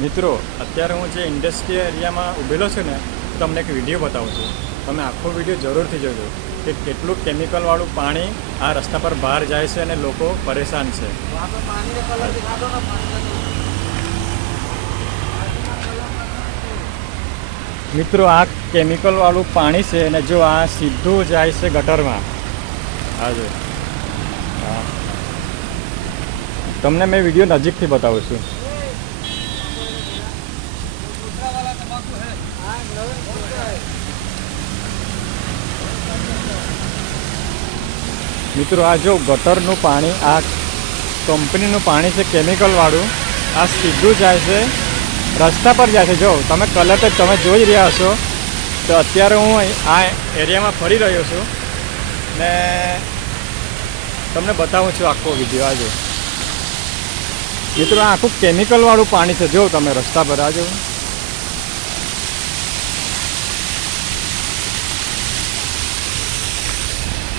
મિત્રો અત્યારે હું જે ઇન્ડસ્ટ્રીયલ એરિયામાં ઊભેલો છું ને, તમને એક વિડીયો બતાવું છું. તમે આખો વિડીયો જરૂરથી જોજો કે કેટલું કેમિકલવાળું પાણી આ રસ્તા પર બહાર જાય છે અને લોકો પરેશાન છે. મિત્રો આ કેમિકલવાળું પાણી છે અને જો આ સીધું જાય છે ગટરમાં. આજે હા, તમને મેં વિડીયો નજીકથી બતાવું છું. મિત્રો આ જો ગટરનું પાણી, આ કંપનીનું પાણી છે કેમિકલવાળું, આ સીધું જાય છે રસ્તા પર જાય છે. જો તમે કલર તો તમે જોઈ રહ્યા હશો. તો અત્યારે હું આ એરિયામાં ફરી રહ્યો છું ને તમને બતાવું છું આખો વિડીયો. આજો મિત્રો આ આખું કેમિકલવાળું પાણી છે. જો તમે રસ્તા પર આજો.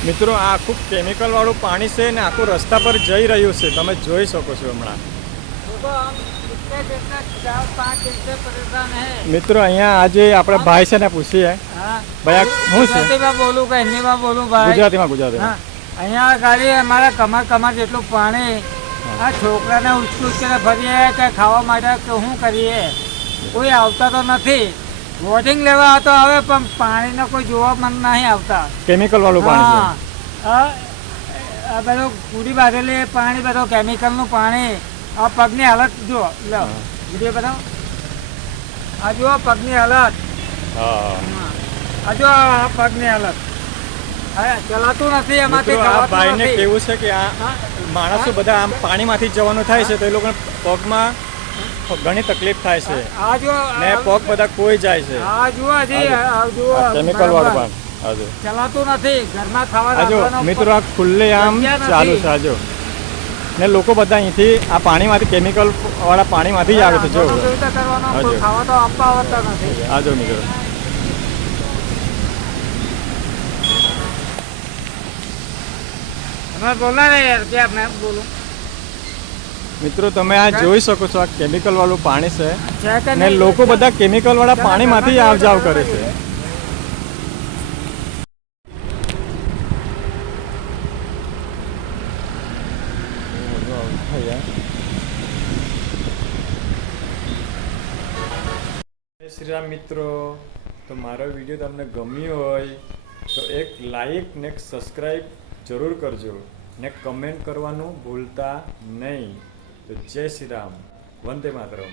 મિત્રો આ આખું કેમિકલવાળું પાણી છે ને આખું રસ્તા પર જઈ રહ્યું છે. તમે જોઈ શકો છો હમણાં. મિત્રો અહીંયા આજે આપણે ભાઈ છે ને પૂછીએ. ભાઈ શું છે? બોલું કે હિન્દીમાં બોલું ભાઈ? ગુજરાતીમાં. અહીંયા ગાડી અમારા કમર જેટલું પાણી. આ છોકરાને ઉચકીને ફરીએ કે ખાવા માટે કે શું કરીએ? કોઈ આવતા તો નથી. વોટિંગ લેવા તો આવે પણ પાણીનો કોઈ જોવા મન નહીં આવતા. કેમિકલ વાળું પાણી. આ બધું પૂરી બાંધેલી પાણી, બધું કેમિકલનું પાણી. આ પગની હાલત જુઓ. લો વિડીયો બતાવો. આ જુઓ પગની હાલત. આ જો આ પગની હાલત. ચલાતું નથી એમાંથી. ભાઈને કેવું છે કે આ માણસો બધા આમ પાણીમાંથી જવાનું થાય છે તો એ લોકોને પગમાં ઘણી તકલીફ થાય છે. આ જો ને પગ બધા કોઈ જાય છે. આ જુઓ કેમિકલ વાળું પાણી ચલાતું નથી. ઘરમાં ખાવા આજો મિત્રો આ ખુલ્લે આમ ચાલુ છે. આજો ને લોકો બધા અહીંથી આ પાણીમાંથી કેમિકલ વાળા પાણીમાંથી જ આવે છે. જો ખાવા તો આપવા આવતા નથી. આજો મિત્રો. બોલા ને યાર, ક્યાં મેં બોલું? મિત્રો તમે આ જોઈ શકો છો, આ કેમિકલ વાળું પાણી છે ને લોકો બધા કેમિકલ વાળા પાણીમાંથી આવ જાવ કરે છે. જય શ્રી રામ મિત્રો. તો મારો વિડીયો તમને ગમ્યો હોય તો એક લાઈક ને એક સબસ્ક્રાઈબ જરૂર કરજો ને કમેન્ટ કરવાનું ભૂલતા નહીં. તો જય શ્રી રામ. વંદે માતરમ.